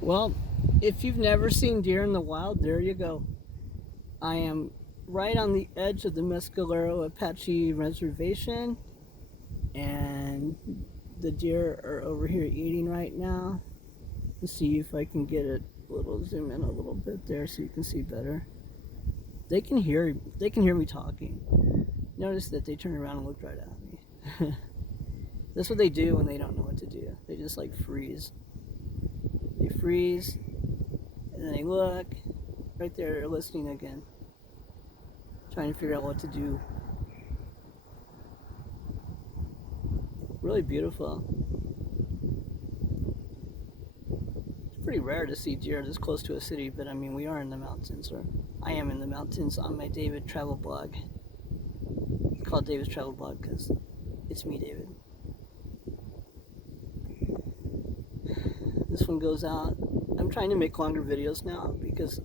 Well, if you've never seen deer in the wild, there you go. I am right on the edge of the Mescalero Apache reservation, and the deer are over here eating right now. Let's see if I can get it a little zoom in a little bit there so you can see better. They can hear me talking. Notice that they turn around and look right at me. That's what they do when they don't know what to do. They just like freeze. They freeze and then they look. Right there, they're listening again, trying to figure out what to do. Really beautiful. It's pretty rare to see deer this close to a city, but I mean, we are in the mountains, or I am in the mountains on my David travel blog. It's called David's Travel Blog because it's me, David. This one goes out. I'm trying to make longer videos now because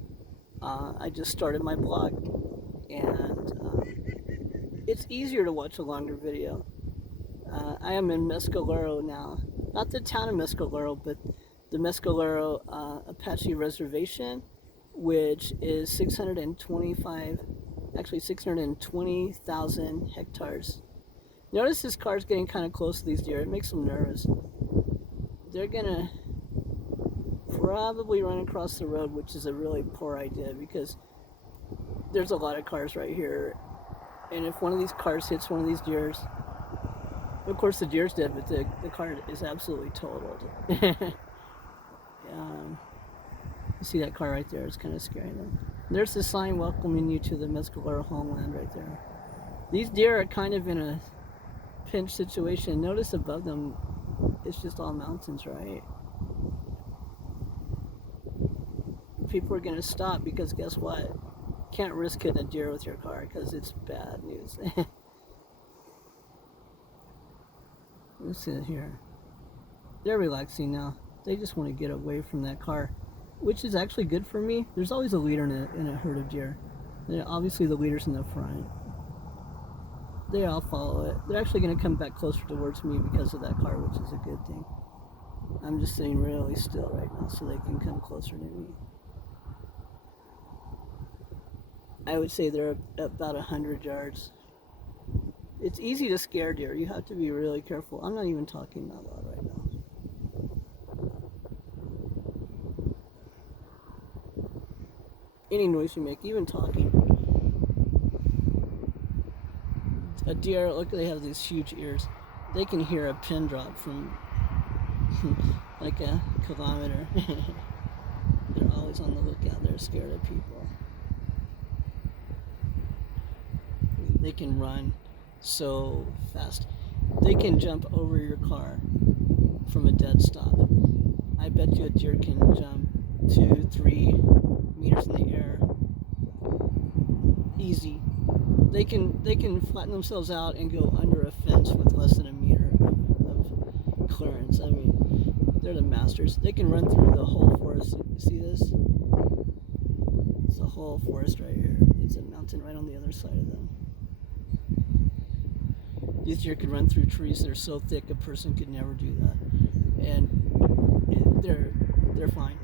I just started my blog, and it's easier to watch a longer video. I am in Mescalero now. Not the town of Mescalero, but the Mescalero Apache Reservation, which is 620,000 hectares. Notice this car's getting kind of close to these deer. It makes them nervous. They're gonna probably run across the road, which is a really poor idea because there's a lot of cars right here, and if one of these cars hits one of these deers, of course the deer's dead, but the car is absolutely totaled. You see that car right there? It's kind of scary them. There's the sign welcoming you to the Mescalero homeland right there. These deer are kind of in a pinch situation. Notice above them, it's just all mountains, right? People are going to stop because guess what? Can't risk hitting a deer with your car because it's bad news. Let's see here. They're relaxing now. They just want to get away from that car, which is actually good for me. There's always a leader in a herd of deer. And obviously the leader's in the front. They all follow it. They're actually going to come back closer towards me because of that car, which is a good thing. I'm just sitting really still right now so they can come closer to me. I would say they're about 100 yards. It's easy to scare deer. You have to be really careful. I'm not even talking that loud right now. Any noise you make, even talking. A deer, look, they have these huge ears. They can hear a pin drop from like a kilometer. They're always on the lookout. They're scared of people. They can run so fast. They can jump over your car from a dead stop. I bet you a deer can jump 2-3 meters in the air. Easy. They can flatten themselves out and go under a fence with less than a meter of clearance. I mean, they're the masters. They can run through the whole forest. You see this? It's a whole forest right here. It's a mountain right on the other side of them. These deer could run through trees that are so thick a person could never do that, and they're fine.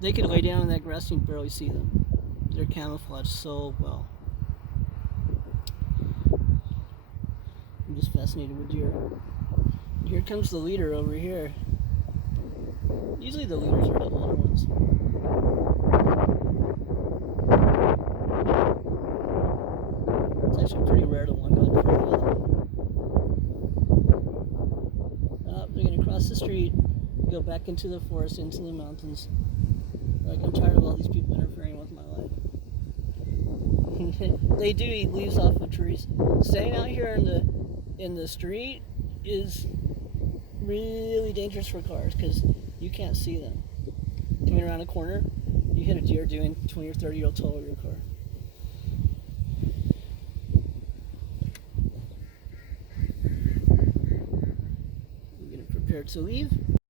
They could lay down in that grass and you barely see them. They're camouflaged so well. I'm just fascinated with deer. Here comes the leader over here. Usually the leaders are the older ones. It's actually pretty rare to one go in front of the other one. Oh, they're going to cross the street, go back into the forest, into the mountains. Like, I'm tired of all these people interfering with my life. They do eat leaves off of trees. Staying out here in the street is really dangerous for cars because you can't see them. Coming around a corner, you hit a deer doing 20 or 30, you'll total your car. I'm getting prepared to leave.